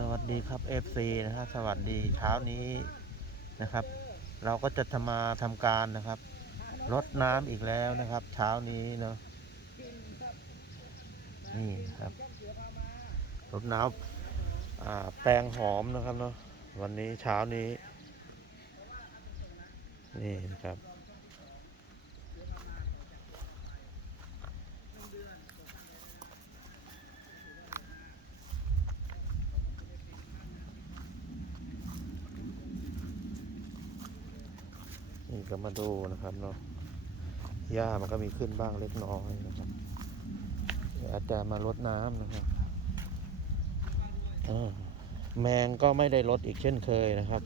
สวัสดีครับ FC นะครับสวัสดีเช้านี้นะครับ เราก็จะทำมาทำการนะครับรดน้ำอีกแล้วนะครับ เช้านี้เนาะนี่ครับรดน้ำแปลงหอมนะครับเนาะวันนี้เช้านี้ นี่นะครับ ก็มาดูนะครับเนาะหญ้ามันก็มีขึ้นบ้างเล็กน้อยนะครับอาจจะมาลดน้ำนะครับแมงก็ไม่ได้ลดอีกเช่นเคยนะครับ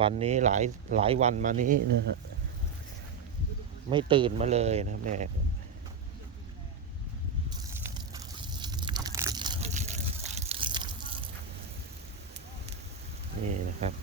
วันนี้หลายหลายวันมานี้นะฮะไม่ตื่นมาเลยนะแม่นี่นะครับ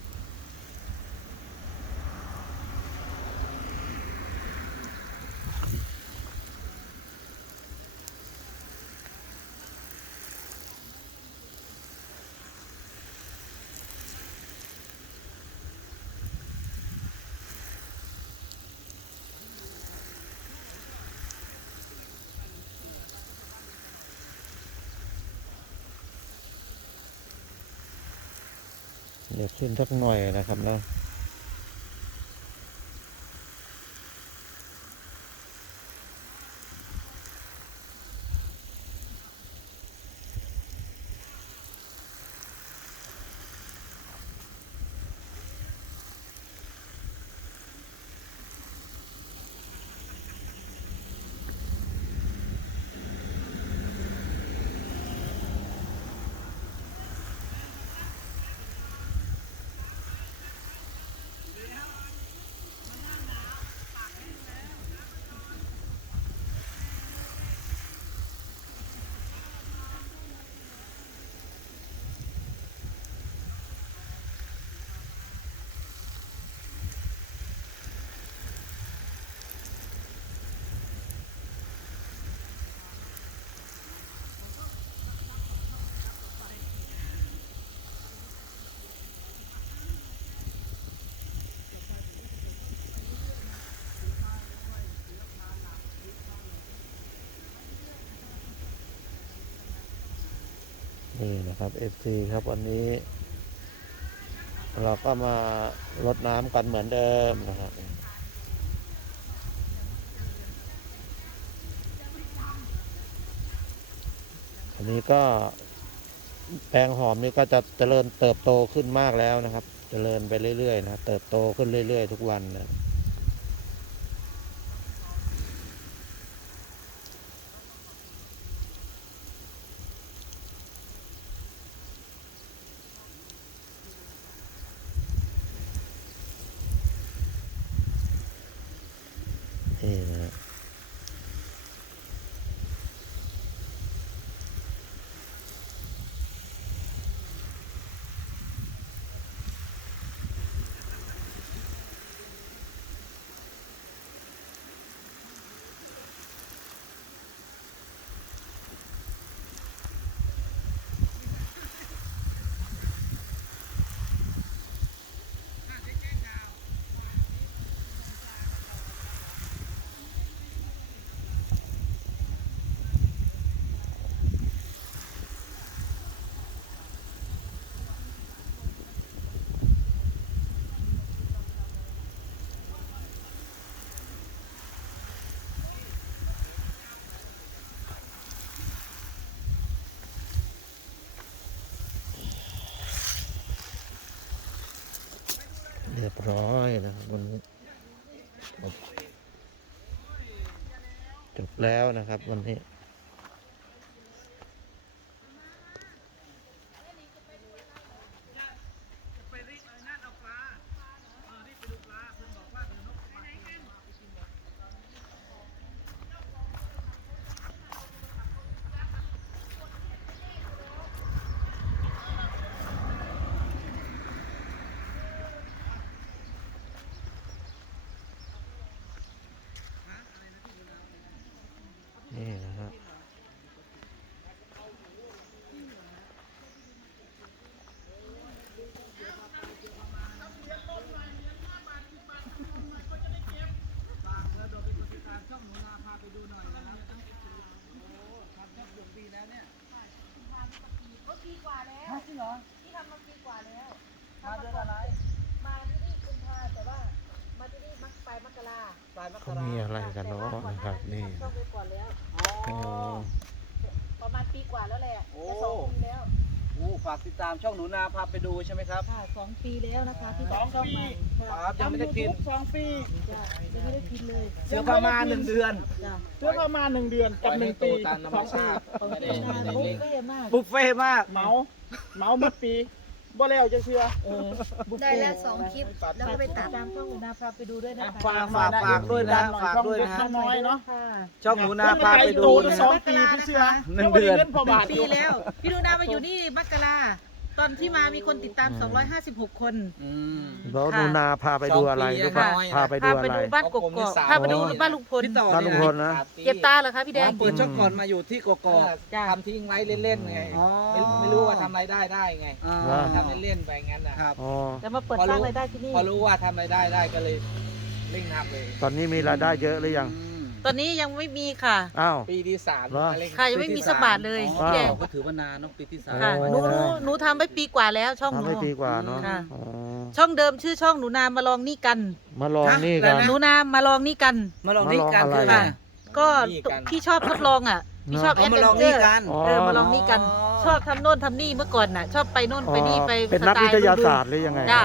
เดี๋ยวขึ้นสักหน่อยนะครับเนาะ นี่นะครับ FC ครับวันนี้ เราก็มารดน้ำกันเหมือนเดิมนะครับอันนี้ก็แปลงหอมนี่ก็จะเจริญเติบโตขึ้นมากแล้วนะครับ เจริญไปเรื่อยๆนะเติบโตขึ้นเรื่อย ๆ ทุกวันนะ นี่นะฮะ เรียบร้อยนะครับวันนี้จบแล้วนะครับวันนี้ ไปรีบนั่นเอาปลาเออรีบไปดูปลาเพื่อนบอกว่าเดี๋ยวนกมากิน นี่นะครับ ปีกว่าแล้ว ฮะจริงเหรอ ที่ทำมาปีกว่าแล้ว มาเดือนอะไร มาที่นี่กุมภาแต่ว่า มาที่นี่มักไปลายมกราปลายมกเขารามีอะไรกันเนาะนะครับ นี่ทำช่องไปก่อนแล้วอ๋อโอ้ประมาณปีกว่าแล้วแหละโอ้จะสองปีแล้วโอ้ฝากติดตามช่องหนูนาพาไปดูใช่ไหมครับ ค่ะสองปีแล้วนะคะที่สองช่องปีใหม่ครับยังไม่ได้กินสองปีจ้ะยังไม่ได้กินเลยเสือประมาณหนึ่งเดือน จ้ะเพื่อประมาณหนึ่งเดือนกับหนึ่งปีปล่อยให้โตตามธรรมชาติ ของไม่ได้ที่นาไม่ได้บุฟเล็กเฟ่มากบุฟเฟ่ต์มาก เมา เมาหมดปี บ่แล้วจะเชื่อเออบุฟได้เฟ่แล้วสองคลิป แล้วก็ไปตัด ตามช่องหนูนาพาไปดูด้วยนะคะฝากฝากฝากด้วยนะฝากด้วยนะช่องน้อยเนาะ ค่ะช่องหนูนาพาไปดูนะนะสองปีพี่เชื่อหนึ่งเดือนยังไม่ไงิพอบาทอปียู่ แล้ว พี่หนูนามาอยู่นี่มกรา ตอนที่มามีคนติดตาม 256 คน อืม แล้วหนูนาพาไปดูอะไรสองปีรู้ป่ะยังน้อยนะ พาไปดูพาอะไปไร ดูบ้านกของผมนี่กอกสามพาไปดูร้อยบ้านลุงพลพี่ต่อบ้านลุงพลนะเก็บตาเหรอคะพี่แดง เปิดช่องก่อนมาอยู่ที่กกอกจ้ะทำทิ้งไว้เล่นๆไงอ๋อ ไม่ไม่รู้ว่าทำรายได้ได้ไงอ่าทำเล่นๆไปงั้นนะอ๋อ จะมาเปิดสร้างรายได้ที่นี่ พอรู้ว่าทำรายได้ได้ก็เลยเร่งทำเลย ตอนนี้มีรายได้เยอะหรือยัง อืม ตอนนี้ยังไม่มีค่ะ อ้าว ปีที่สามเหรอเร่งค่ะยังไม่มีสักบาทเลยอ๋อพี่แดงก็ถือว่านานเนอะปีที่สามค่ะโอ้หนูหนูหนูทำไปปีกว่าแล้วช่องหทำนู ให้ปีกว่าเนาะค่ะ อ๋อช่องเดิมชื่อช่องหนูนามาลองนี่กัน มาลองนี่กัน หนูนามาลองนี่กัน มาลองนี่กันมาลองอะไร คืออะไรค่ะ ก็นี่กันพี่ชอบทดลองอะพี่ชอบเอาแอดมาเวนลองเจอนี่ร์กันอ๋อเออมาลองนี่กันอ๋อชอบทำโน่นทำนี่เมื่อก่อนน่ะ ชอบไปโน่นไปนี่ไปเป็นนักสไตวิล์ทยาดูๆศาสตร์หรือยังไง จ้ะ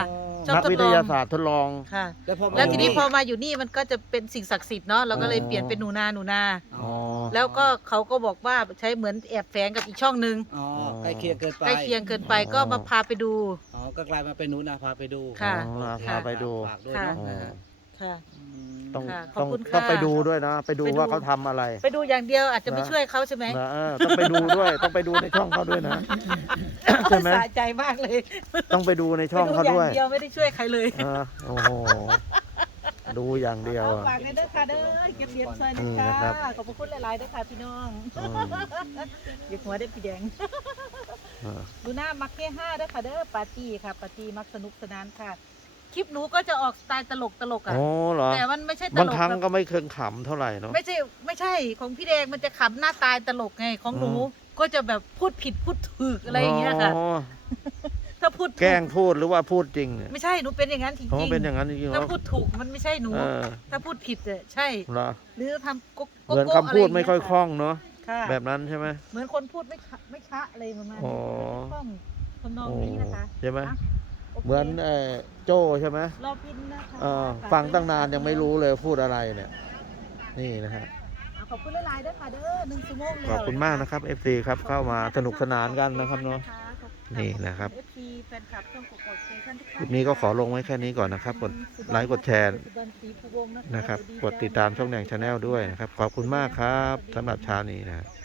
ชอบนักทดลอง วิทยาศาสตร์ทดลอง ค่ะ แล้วพอมาแล้วทีนี้ลงพอมาอยู่นี่มันก็จะเป็นสิ่งศักดิ์สิทธิ์เนาะเราก็เลยอ๋อเปลี่ยนเป็นหนูนาหนูนา อ๋อ แล้วก็เขาก็บอกว่าใช้เหมือนแอบแฝงกับอีกช่องหนึ่งอ๋อใกล้เคียงเกินไปใกล้เคียงเกินไปก็มาพาไปดู อ๋อก็กลายมาเป็นหนูนาพาไปดูค่ะ อ๋อพาไปดู ฝากด้วยค่ะ เนาะนะฮะ ค่ะ อืมต้องค่ะขอบต้องคุณค่ะต้องไปดูด้วยนะ ไปดูไปดู ว่าเขาทำอะไร ไปดูอย่างเดียวอาจจะไม่นะ ช่วยเขาใช่ไหมนะเออต้องไปดูด้วย ต้องไปดูในช่องเขาด้วยนะ ใช่ไหม สะใจมากเลยต้องไปดูในช่องไปดูเขาอย่าด้วยงเดียวไม่ได้ช่วยใครเลยเออโอ้โหดูอย่างเดียวเอาอะ ฝากในเด้อค่ะเด้อเก็บเหรียญซอยนะนี่คะนะครับ ขอบพระคุณหลายๆด้วยค่ะพี่น้องอืมเก็บหัวได้พี่แดง เออ ดูหน้ามักแค่ห้าด้วยค่ะเด้อปาร์ตี้ค่ะปาร์ตี้มักสนุกสนานค่ะ คลิปหนูก็จะออกสไตล์ตลกตลกๆอะโอ้เหรอ แต่มันไม่ใช่ตบางลกครั้งแบบก็ไม่เคืองขำเท่าไหร่เนาะ ไม่ใช่ไม่ใช่ของพี่แดงมันจะขำหน้าตายตลกไงของหนูอืม ก็จะแบบพูดผิดพูดถูกอะไรอย่างเงี้ยค่ะ อ๋อถ้าพูดถูแกล้งพูดหรือว่าพูดจริงเนี่ยไม่ใช่หนูเป็นอย่างนั้นจอ๋อริงเป็นอย่างนั้นจริงๆเหรถ้าอพูดถูกมันไม่ใช่หนู เออถ้าพูดผิดอะใช่ เหรอหรือทำโกโกเหมือนโก้คำพูดไม่ค่อยะรางคล่องเนาะ ค่ะแบบนั้นใช่ไหม เหมือนคนพูดไม่คะไม่ชะอะไรประมาณอ๋นี้อไม่คล่องทำนองโอ้นี้นะคะ ใช่ไหมอะโค เหมือนเออโจ้ใช่ไหมรอพินนะคะเออฟังตั้งนานยังไม่รู้เลยพูดอะไรเนี่ย นี่นะฮะ อะขอบคุณหลายๆด้วยค่ะเด้อหนึ่งชั่วโมงแล้วขอบคุณมากนะครับ FC ครับเข้ามาสนุกสนานกันนะครับเนาะ นี่นะครับ เอฟซีแฟนคลับช่องกดกดสเตชันทุกคท่าลิปนี้ก็ขอลงไว้แค่นี้ก่อนนะครับ กดไลค์กดแชร์นะครับ กดติดตามช่องแดงชาแนลด้วยนะครับ ขอบคุณมากครับสำหรับเช้านี้นะครับ